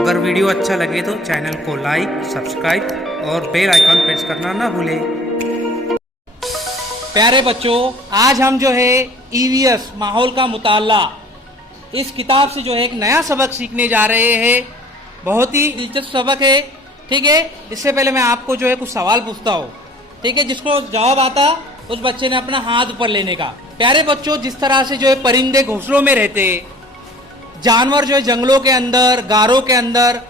अगर वीडियो अच्छा लगे तो चैनल को लाइक, सब्सक्राइब और बेल आइकॉन प्रेस करना ना भूलें। प्यारे बच्चों, आज हम जो है ईवीएस माहौल का मुताला इस किताब से जो है एक नया सबक सीखने जा रहे हैं। बहुत ही दिलचस्प सबक है, ठीक है। इससे पहले मैं आपको जो है कुछ सवाल पूछता हूँ, ठीक है। जिसको जवाब आता उस बच्चे ने अपना हाथ ऊपर लेने का। प्यारे बच्चों, जिस तरह से जो है परिंदे घोंसलों में रहते, जानवर जो है जंगलों के अंदर, गारों के अंदर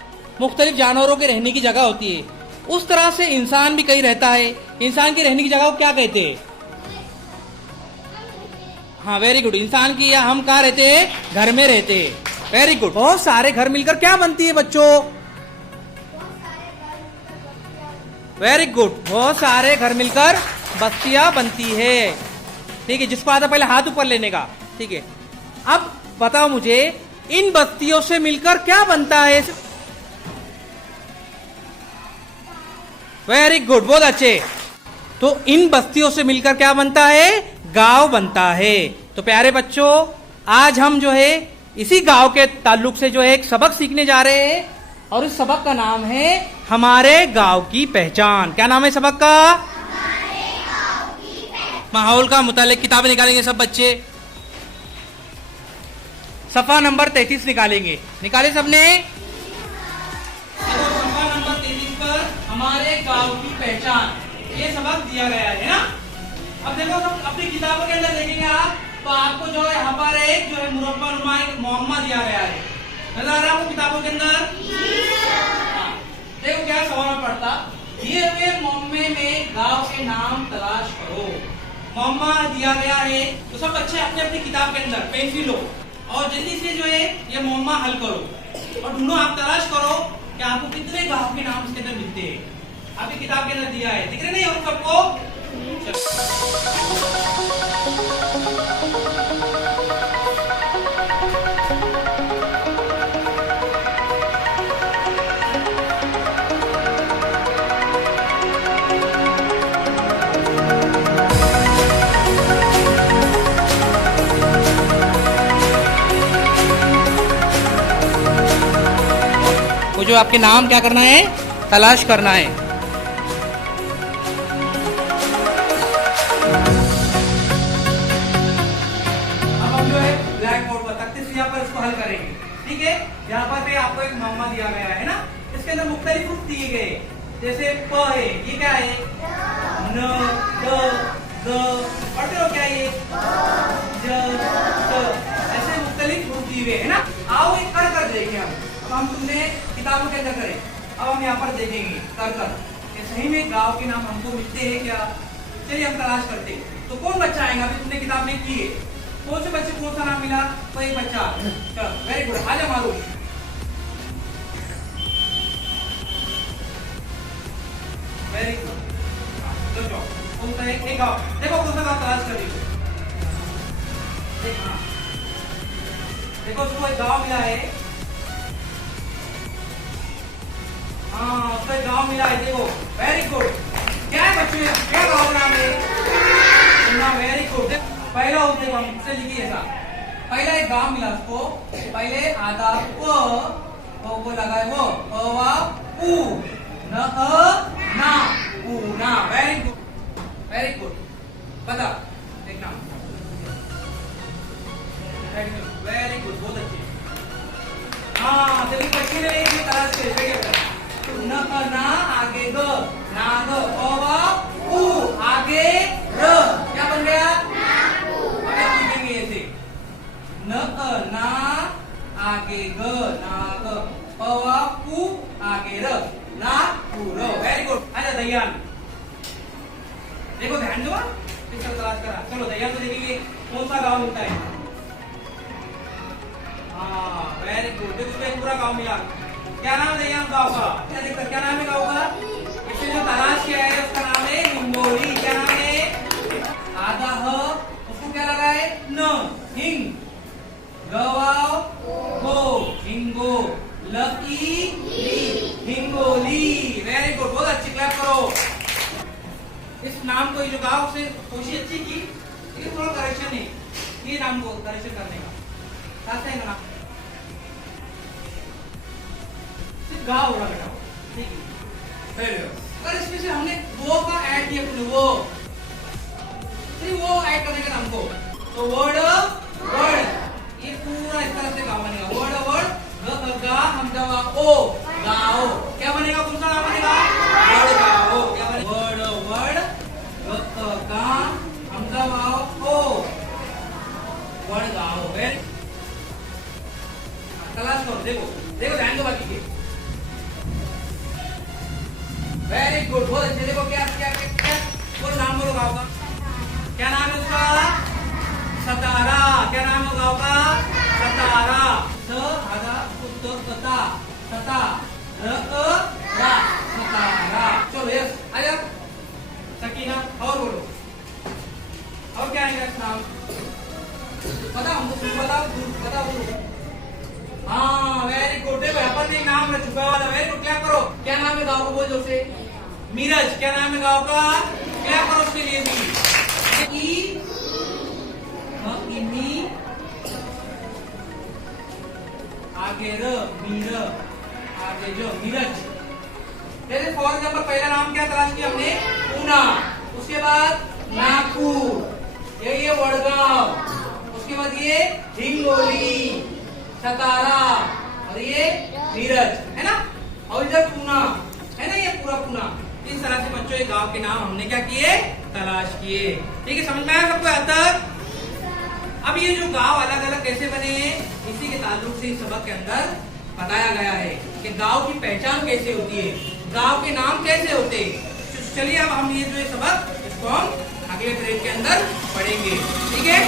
मुख्तलिफ जानवरों के रहने की जगह होती है, उस तरह से इंसान भी कहीं रहता है। इंसान की रहने की जगह को क्या कहते हैं? हाँ, वेरी गुड। इंसान की या हम कहाँ रहते हैं? घर में रहते हैं। Very good. बहुत सारे घर मिलकर क्या बनती है बच्चों? Very good. बहुत सारे घर मिलकर बस्तियां बनती है, ठीक है। जिसको आता पहले हाथ ऊपर लेने का, ठीक है। अब बताओ मुझे, इन बस्तियों से मिलकर क्या बनता है? वेरी गुड, बहुत अच्छे। तो इन बस्तियों से मिलकर क्या बनता है? गांव बनता है। तो प्यारे बच्चों, आज हम जो है इसी गांव के ताल्लुक से जो है एक सबक सीखने जा रहे हैं, और इस सबक का नाम है हमारे गांव की पहचान। क्या नाम है सबक का? हमारे गांव की पहचान। माहौल का मुतालिक किताबें निकालेंगे सब बच्चे। सफा नंबर 33 निकालेंगे। निकाले सबने? सफा नंबर 33 पर हमारे गांव की पहचान ये सबक दिया गया है ना। अब देखो, सब अपनी किताबों के अंदर देखेंगे आप, तो आपको जो है यहाँ पर एक जो है मुरब्बा नुमा एक मुअम्मा दिया गया है। नजर आ रहा है आपको किताबों के अंदर? हाँ। देखो क्या सवाल पड़ता, दिए हुए मुअम्मे में गांव के नाम तलाश करो। मुअम्मा दिया गया है, तो सब बच्चे अपने अपनी किताब के अंदर पेंसिल लो और जल्दी से जो है ये मुअम्मा हल करो और ढूंढो, आप तलाश करो कि आपको कितने गांव के नाम इसके अंदर मिलते हैं। आपकी किताब के अंदर दिया है, दिख रहे नहीं हम सबको? वो जो आपके नाम क्या करना है? तलाश करना है। अब हम जो है ब्लैक बोर्ड पर तख्ते से यहाँ पर इसको हल करेंगे, ठीक है। यहाँ पर भी आपको एक मुअम्मा दिया गया है ना, इसके अंदर मुख्तलिफ रूप दिए गए, जैसे प है, ये क्या है? न, द, पढ़ते हो क्या ये? ज, त, ऐसे मुख्तलिफ रूप दिए गए है ना। आओ एक कर देखेंगे हम। अब हम तुमने किताबों के अंदर करें, अब हम यहाँ पर देखेंगे कर कि सही में गांव के नाम हमको मिलते हैं क्या। चलिए हम तलाश करते हैं। तो कौन बच्चा आएगा? अभी तुमने किताब में की है, कौन से बच्चे कौन सा नाम मिला? तो एक बच्चा। चलो वेरी गुड, आजा मारो। वेरी गुड, चलो कौन सा एक गाँव, देखो कौन सा गाँव तलाश कर रही हो। देखो उसको एक गाँव मिला है। हाँ, उसका एक गाँव मिला है, देखो। Very good. क्या है बच्चे, क्या गाँव नाम है? Very good. पहला हो, देखो हम से लिखिए ऐसा। पहला एक गाँव मिला उसको, पहले आधा को लगाए वो पू न ना Poona. Very good, very good. बता एक नाम। वेरी गुड, बहुत अच्छे। हाँ, देखिए बच्चे ने ये तलाश करे। न ना आगे ग, ना ग, उ आगे र, क्या बन गया? लिखेंगे ऐसे, न ना आगे ग, ना ग, उ आगे र, ना पू र। Very good. अच्छा दयान, देखो ध्यान दो, इसका तलाश करा। चलो दयान तो देखेंगे कौन सा गाँव मिलता है। हाँ वेरी गुड, देखो उसमें पूरा गाँव मिला। क्या नाम है यहाँ गाँव का? क्या नाम है गाँव का? इसने जो तलाश किया है उसका नाम है हिंगोली। क्या नाम है? आधा ह, उसको क्या लगा है? न, हिंग, गवाओ, हो, हिंगो, लकी, ली, हिंगोली। वेरी गुड, बहुत अच्छी, क्लैप करो। इस नाम को जो गाँव से कोशिश अच्छी की, लेकिन थोड़ा करेक्शन नहीं, ये नाम को करेक्शन करने का साथ है ना, सिर्फ गाँव हो रहा बेटा, ठीक है। अगर इसमें से हमने वो का ऐड किया, वो सिर्फ वो ऐड करने का हमको, तो वर्ड वर्ड, ये पूरा इस तरह से गाँव बनेगा, वर्ड वर्ड गा हमजा ओ गाओ, क्या बनेगा, कौन सा नाम बनेगा, वर्ड गाओ, क्या बनेगा, वर्ड वर्ड गा हमजा ओ वर्ड गाओ। तलाश करो, देखो देखो ध्यान दो बाकी के, वेरी गुड, बहुत अच्छे। देखो क्या क्या क्या बोलो, नाम बोलो गाँव का, क्या नाम है उसका, सतारा, क्या नाम है गाँव का, सतारा, सतारा। चलो यस, आ जाओ सकीना, और बोलो, और क्या है नाम, बताओ बताओ। हाँ वेरी गुड, देखो यहाँ पर एक नाम है चुका वाला, वेरी गुड, क्या करो, क्या नाम है गाँव का, बोल दो से, मीरज, क्या नाम है गाँव का, क्या करो उसके लिए भी, आगे र मीर, आगे जो मीरज। जैसे फॉर एग्जाम्पल पहला नाम क्या तलाश किया हमने, पूना, उसके बाद नागपुर, ये वडगांव, उसके बाद ये हिंगोली, सतारा, और ये मीरज, है ना, और इधर पूना, है ना, ये पूरा पूना। इस तरह से बच्चों ये गांव के नाम हमने क्या किए, तलाश किए। ठीक है, समझ में आया सबको अब तक। अब ये जो गांव अलग अलग कैसे बने हैं, इसी के ताल्लुक से इस सबक के अंदर बताया गया है कि गांव की पहचान कैसे होती है, गांव के नाम कैसे होते हैं। चलिए अब हम ये जो सबक इसको हम अगले पीरियड के अंदर पढ़ेंगे, ठीक है।